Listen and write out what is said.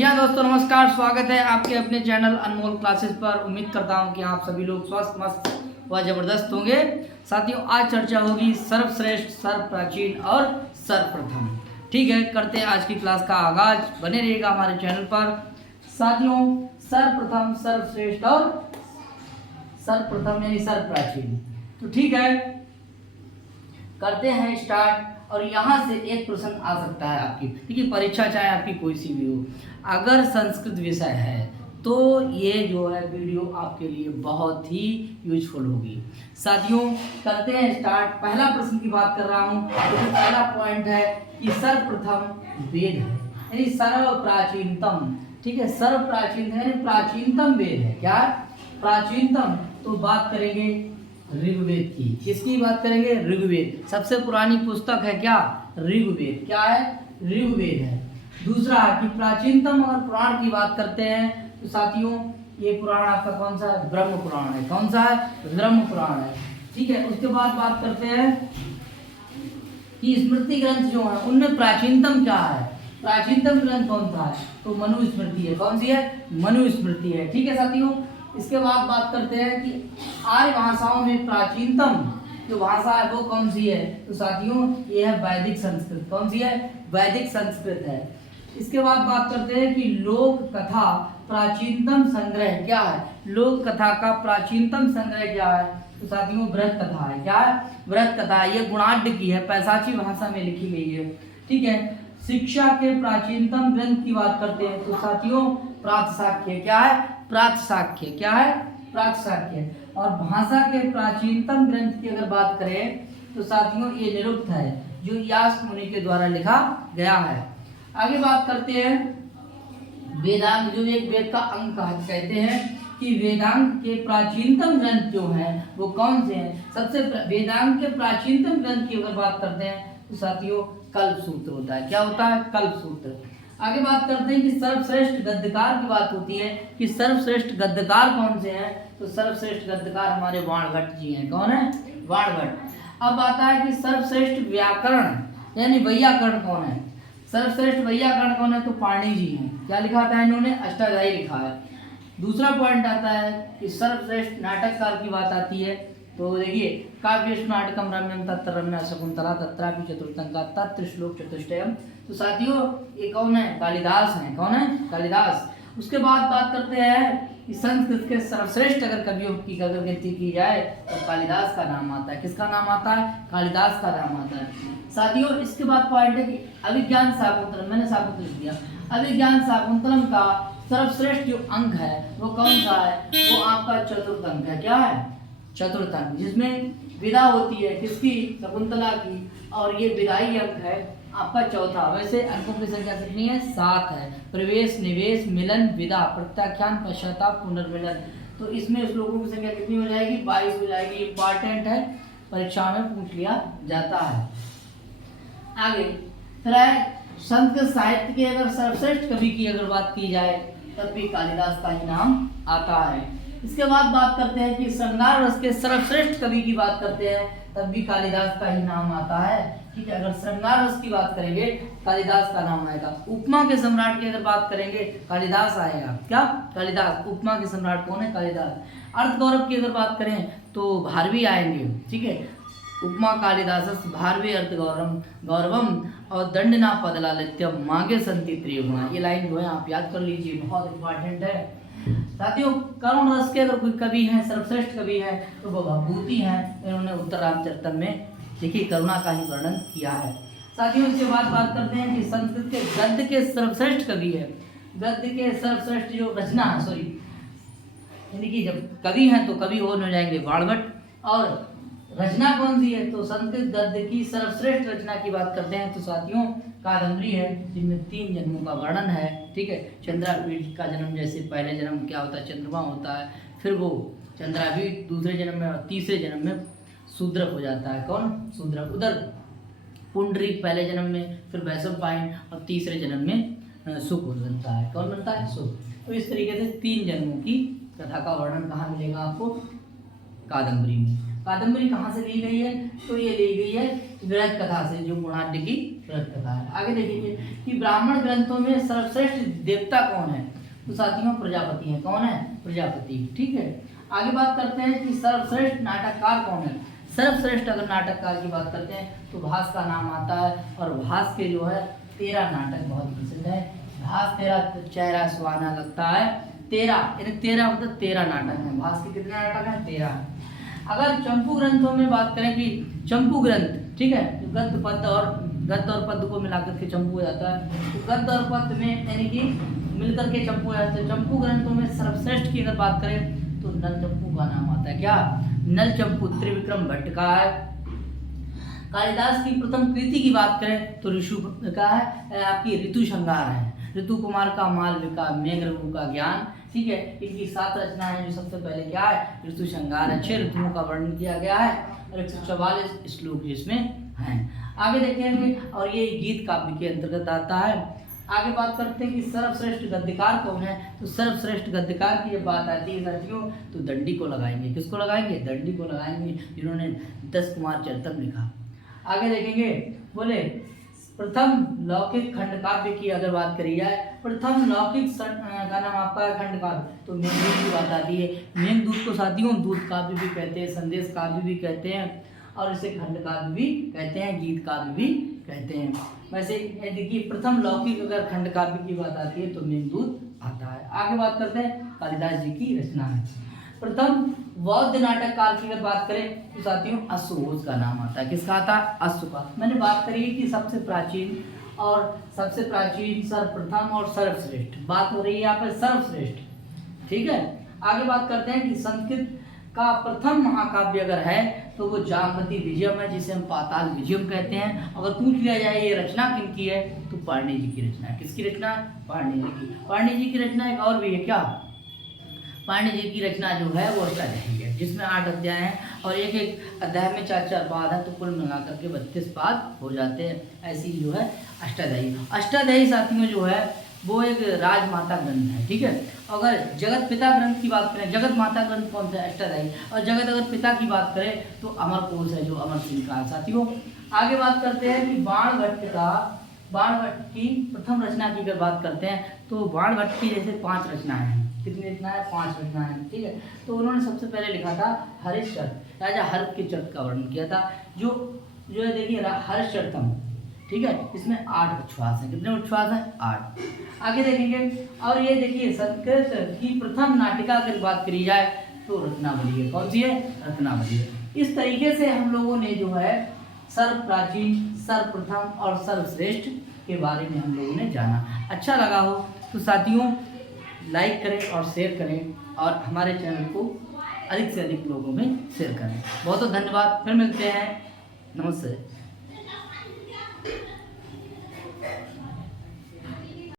जी हाँ दोस्तों, नमस्कार। स्वागत है आपके अपने चैनल अनमोल क्लासेस पर। उम्मीद करता हूँ कि आप सभी लोग स्वस्थ मस्त व जबरदस्त होंगे। साथियों, आज चर्चा होगी सर्वश्रेष्ठ, सर्व प्राचीन और सर्वप्रथम। ठीक है, करते हैं आज की क्लास का आगाज। बने रहिएगा हमारे चैनल पर। साथियों, सर्वप्रथम, सर्वश्रेष्ठ और सर्वप्रथम यानी सर्व प्राचीन। तो ठीक है, करते हैं स्टार्ट। और यहाँ से एक प्रश्न आ सकता है आपकी, देखिए परीक्षा चाहे आपकी कोई सी भी हो, अगर संस्कृत विषय है तो ये जो है वीडियो आपके लिए बहुत ही यूजफुल होगी। साथियों, करते हैं स्टार्ट। पहला प्रश्न की बात कर रहा हूँ, तो पहला पॉइंट है कि सर्वप्रथम वेद है, यानी सर्व प्राचीनतम। ठीक है, सर्व प्राचीन यानी प्राचीनतम वेद है। क्या प्राचीनतम? तो बात करेंगे ऋग्वेद की। किसकी बात करेंगे? ऋग्वेद। सबसे पुरानी पुस्तक है क्या? ऋग्वेद। क्या है? ऋग्वेद है। दूसरा कि प्राचीनतम अगर पुराण की बात करते हैं तो साथियों ये पुराण आपका कौन सा है? ब्रह्म पुराण है। कौन सा है? ब्रह्म पुराण है। ठीक है, उसके बाद बात करते हैं कि स्मृति ग्रंथ जो है उनमें प्राचीनतम क्या है? प्राचीनतम ग्रंथ कौन सा है? तो मनुस्मृति है। कौन सी है? मनुस्मृति है। ठीक है साथियों, इसके बाद बात करते हैं कि आर्य भाषाओं में प्राचीनतम जो भाषा है वो कौन सी है? तो साथियों ये है वैदिक संस्कृत। कौन सी है? वैदिक संस्कृत है। इसके बाद बात करते हैं कि लोक कथा प्राचीनतम संग्रह क्या है? लोक कथा का प्राचीनतम संग्रह क्या है? तो साथियों बृहत कथा है। क्या है? बृहत कथा। ये गुणाढ्य की है, पैशाची भाषा में लिखी गई है। ठीक है, शिक्षा के प्राचीनतम ग्रंथ की बात करते हैं तो साथियों प्रातशाख्य। क्या है? प्रातशाख्य। क्या है? प्रातशाख्य। और भाषा के प्राचीनतम ग्रंथ की अगर बात करें तो साथियों ये निरुक्त है, जो यास्क मुनि के द्वारा लिखा गया है। आगे बात करते हैं वेदांग, जो एक वेद का अंग कहते हैं कि वेदांग के प्राचीनतम ग्रंथ जो हैं वो कौन से हैं? सबसे वेदांग के प्राचीनतम ग्रंथ की अगर बात करते हैं तो साथियों कल्पसूत्र होता है। क्या होता है? कल्पसूत्र। आगे बात करते हैं कि सर्वश्रेष्ठ गद्यकार की बात होती है कि सर्वश्रेष्ठ गद्यकार कौन से हैं? तो सर्वश्रेष्ठ गद्यकार हमारे वाणभट्ट जी हैं। कौन है? वाणभट्ट। अब आता है कि सर्वश्रेष्ठ व्याकरण यानी वैयाकरण कौन है? सर्वश्रेष्ठ वैयाकरण कौन है? तो पाणिनि जी हैं। क्या लिखा था इन्होंने? अष्टाध्यायी लिखा है। दूसरा पॉइंट आता है कि सर्वश्रेष्ठ नाटककार की बात आती है तो देखिए काव्येषु नाटकम रम्यम तत्र रम्या शकुंतला तत्रापि चतुर्थंका तत्र श्लोक चतुष्टयम। तो साथियों ये कौन है? कालिदास हैं। कौन है? कालिदास। उसके बाद बात करते हैं कि संस्कृत के सर्वश्रेष्ठ अगर कवियों की अगर गिनती की जाए तो कालिदास का नाम आता है। किसका नाम आता है? कालिदास का नाम आता है। साथियों इसके बाद पॉइंट है कि अभिज्ञान शाकुंतलम, मैंने शाकुंतल लिख दिया। अभिज्ञान शाकुंतलम का सर्वश्रेष्ठ जो अंक है वो कौन सा है? वो आपका चतुर्थ अंक है। क्या है? चतुर्थ अंक, जिसमें विदा होती है किसकी? शकुंतला की। और ये विदाई अंक है आपका चौथा। वैसे अंकों की संख्या कितनी है? 7 है। प्रवेश, निवेश, मिलन, विदा, प्रत्याख्यान, पश्चाताप, पुनर्मिलन। तो इसमें श्लोकों की संख्या कितनी हो जाएगी? 22 हो जाएगी। इंपॉर्टेंट है, परीक्षा में पूछ लिया जाता है। आगे फिर है संस्कृत साहित्य के अगर सर्वश्रेष्ठ कवि की अगर बात की जाए तब भी कालिदास का ही नाम आता है। इसके बाद बात करते हैं कि श्रृंगार रस के सर्वश्रेष्ठ कवि की बात करते हैं तब भी कालिदास का ही नाम आता है। ठीक है, अगर श्रृंगार रस की बात करेंगे कालिदास का नाम आएगा। उपमा के सम्राट की अगर बात करेंगे कालिदास आएगा। क्या? कालिदास। उपमा के सम्राट कौन है? कालिदास। अर्थ गौरव की अगर बात करें तो भारवी आएंगे। ठीक है, उपमा कालिदास भारवी अर्थ गौरवम और दंडना पदलालित्यम मांगे संति त्रिगुणा। ये लाइन जो है आप याद कर लीजिए, बहुत इंपॉर्टेंट है। साथियों करुण रस के अगर कोई कवि हैं, सर्वश्रेष्ठ कवि हैं तो वो भभूति हैं। इन्होंने उत्तर रामचरितम में देखिए करुणा का ही वर्णन किया है। साथियों इसके बाद बात करते हैं कि संस्कृत के गद्य के सर्वश्रेष्ठ कवि है। गद्य के सर्वश्रेष्ठ जो रचना है, सॉरी यानी कि जब कवि हैं तो कवि और हो जाएंगे वाणभट्ट। और रचना कौन सी है? तो संस्कृत गद्य की सर्वश्रेष्ठ रचना की बात करते हैं तो साथियों कादम्बरी है, जिनमें 3 जन्मों का वर्णन है। ठीक है, चंद्रापीठ का जन्म, जैसे पहले जन्म क्या होता है? चंद्रमा होता है, फिर वो चंद्रापीठ दूसरे जन्म में और तीसरे जन्म में शूद्रक हो जाता है। कौन? शूद्रक। उधर पुंडरीक पहले जन्म में, फिर वैशंपायन और तीसरे जन्म में सुख बनता है। कौन बनता है? सुख। तो इस तरीके से 3 जन्मों की कथा का वर्णन कहाँ मिलेगा आपको? कादम्बरी में। कादम्बरी कहाँ से ली गई है? तो ये ली गई है बृहद कथा से, जो गुणाढ्य की बृहद कथा है। आगे देखिए कि ब्राह्मण ग्रंथों में सर्वश्रेष्ठ देवता कौन है? तो साथियों प्रजापति है। कौन है? प्रजापति। ठीक है, आगे बात करते हैं कि सर्वश्रेष्ठ नाटककार कौन है? सर्वश्रेष्ठ अगर नाटककार की बात करते हैं तो भास का नाम आता है, और भास के जो है 13 नाटक बहुत प्रसिद्ध है। भास 13 चेहरा सुहाना लगता है, 13 मतलब 13 नाटक है। भास के कितने नाटक हैं? 13। अगर चंपू ग्रंथों में बात करें कि चंपू ग्रंथ, ठीक है, गद्य और पद्य को मिलाकर के चंपू हो जाता है, तो गद्य और पद्य में यानी कि मिलकर के चंपू हो जाता है। चंपू ग्रंथों में सर्वश्रेष्ठ की अगर बात करें तो नल चंपू का नाम आता है। क्या? नल चंपू त्रिविक्रम भट्ट का है। कालिदास की प्रथम कृति की बात करें तो ऋषु का है, आपकी ऋतु श्रृंगार है। ऋतु कुमार का मालविका, मेघरघु का ज्ञान, ठीक है, इनकी 7 रचनाएं हैं। जो सबसे पहले क्या है? ऋतु श्रृंगार है। 6 ऋतुओं का वर्णन किया गया है और 144 श्लोक जिसमें हैं। आगे देखेंगे, और ये गीत काव्य के अंतर्गत आता है। आगे बात करते हैं कि सर्वश्रेष्ठ गद्यकार कौन है? तो सर्वश्रेष्ठ गद्यकार की जब बात आती है साथियों तो दंडी को लगाएंगे। किसको लगाएंगे? दंडी को लगाएंगे, जिन्होंने 10 कुमार चरितम लिखा। आगे देखेंगे, बोले प्रथम लौकिक खंडकाव्य की अगर बात करी जाए, प्रथम लौकिक का नाम आपका है खंडकाव्य, तो मेघदूत की बात आती है। मेघदूत को साथियों दूत काव्य भी कहते हैं, संदेश काव्य भी कहते हैं, और इसे खंड काव्य भी कहते हैं, गीत काव्य भी कहते हैं। वैसे देखिए प्रथम लौकिक अगर खंड काव्य की बात आती है तो मेघदूत आता है। आगे बात करते हैं कालिदास जी की रचना है। प्रथम बौद्ध नाटककार की अगर बात करें तो साथियों अश्वघोष का नाम आता है। किसका आता है? अश्व का। मैंने बात करी है कि सबसे प्राचीन सर्वप्रथम और सर्वश्रेष्ठ, बात हो रही है यहाँ पर सर्वश्रेष्ठ। ठीक है, आगे बात करते हैं कि संस्कृत का प्रथम महाकाव्य अगर है तो वो जामवती विजयम है, जिसे हम पाताल विजयम कहते हैं। अगर पूछ लिया जाए ये रचना किनकी है तो पाणिनि जी की रचना है। किसकी रचना है? पाणिनि जी की। पाणिनि जी की रचना एक और भी है। क्या? पाणिनि जी की रचना जो है वो अष्टाध्यायी है, जिसमें 8 अध्याय हैं और एक एक अध्याय में 4-4 पाद हैं, तो कुल मिलाकर के 32 पाद हो जाते हैं। ऐसी जो है अष्टाध्यायी। अष्टाध्यायी साथियों जो है वो एक राजमाता ग्रंथ है। ठीक है, अगर जगत पिता ग्रंथ की बात करें, जगत माता ग्रंथ कौन सा? अष्टाध्यायी। और जगत अगर पिता की बात करें तो अमर कोश है, जो अमर सिंह का। साथियों आगे बात करते हैं कि बाणभट्ट की प्रथम रचना की अगर बात करते हैं तो बाणभट्ट की जैसे 5 रचनाएं हैं। कितनी रचनाएं? 5 रचनाएं। ठीक है, तो उन्होंने सबसे पहले लिखा था हरिश्चंद्र, राजा हर्ष के चरित्र का वर्णन किया था, जो है देखिए हरिश्चंद्रम। ठीक है, इसमें 8 उच्छ्वास हैं। कितने उच्छ्वास हैं? 8। आगे देखेंगे, और ये देखिए संस्कृत की प्रथम नाटिका अगर बात करी जाए तो रत्नावली है। कौन सी है? रत्नावली है। इस तरीके से हम लोगों ने जो है सर्व प्राचीन, सर्वप्रथम और सर्वश्रेष्ठ के बारे में हम लोगों ने जाना। अच्छा लगा हो तो साथियों लाइक करें और शेयर करें, और हमारे चैनल को अधिक से अधिक लोगों में शेयर करें। बहुत बहुत धन्यवाद। फिर मिलते हैं। नमस्ते।